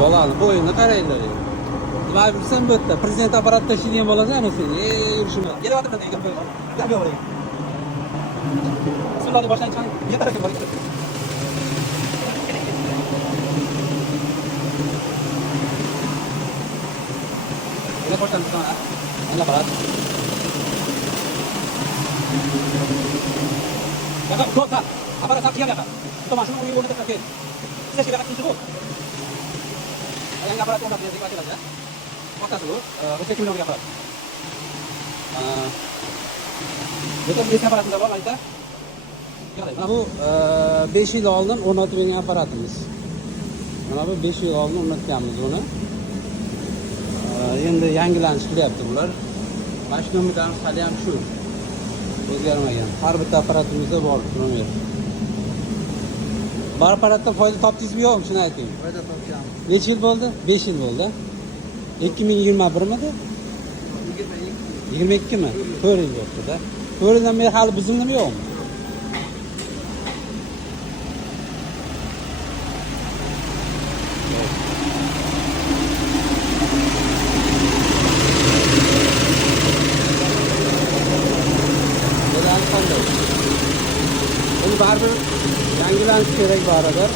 Bolani bo'yini qaranglar. Nima bilsam bu yerda prezident apparatida ishlaydigan bolasan sen. Yurishini. Kelyapti bilan degan. Gap yo'q. Sizlarni boshdan chiqing. Yetar ekan bor. Ini boshdan chiqing. Ana barat. Ya kok tak? Aparat tak siap ya, Kak? Itu masuk ke unit terkait. Saya sudah kasih suruh. Yang aparat kontak dia dikasih aja. Maka dulu, saya kirim lagi aparat. Betul biasa aparat sudah bawa kita. Bu 5 yil oldin o'rnatilgan apparatimiz. Mana bu 5 yil oldin o'rnatganmiz buni. Endi yangilanish qilyapti bular. Mana shu nomerlarimiz hali ham shu. O'zgarmagan. Har bitta apparatimizda bor nomer. Bu apparatdan foyda topdingizmi yo'qmi, shuni ayting. Foyda topganman. Necha yil bo'ldi? 5 yil bo'ldi. 2021-midi? 22mi? 4 yil bo'ldi-da. 4 yildan beri hali buzildimi yo'qmi? Buni baribir yangilanishi kerak baribir.